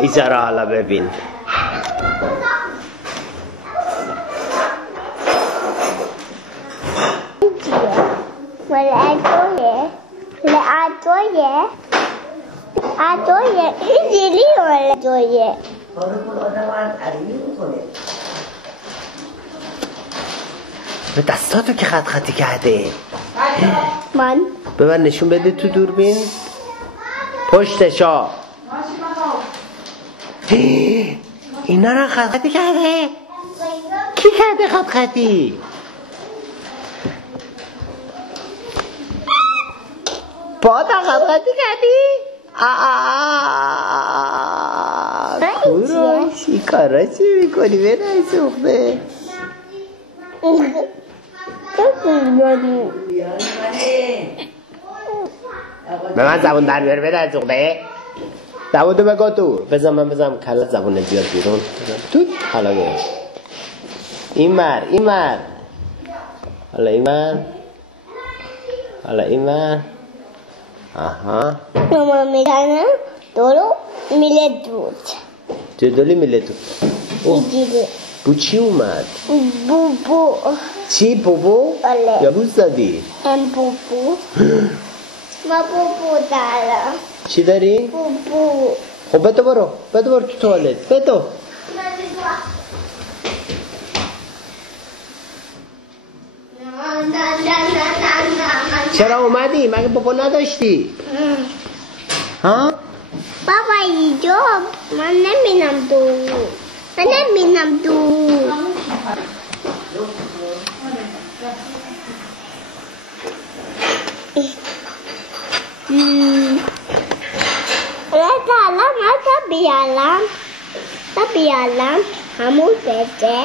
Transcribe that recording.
اینجا را حالا ببین. به دستاتو که خط خطی کرده. من ببر نشون بده تو دوربین. پشتشا اینا رو خط خطی کرده. کی کرده خط خطی؟ با تا خط خطی کردی؟ کوروش این کارا چی میکنی؟ به نسوخته به من زبون در بیاره. به نسوخته زبون تو بگو تو. بزن من بزنم کلت زبون زیاد بیرون تو. حالا گره این مر حالا این مر حالا این مر. آها ماما میگن دولو میله دود. جدولی میله دود. اینجوری بو چی اومد؟ بو چی بوبو؟ آله. یا بوز دادی؟ بو ما بو دارم. چی داری؟ بو خب بدو برو تو توالت. بدو چرا اومدی؟ مگه بابا نداشتی؟ ها؟ بابا اینجا من نمی‌بینم دو. تا بیالم همون بده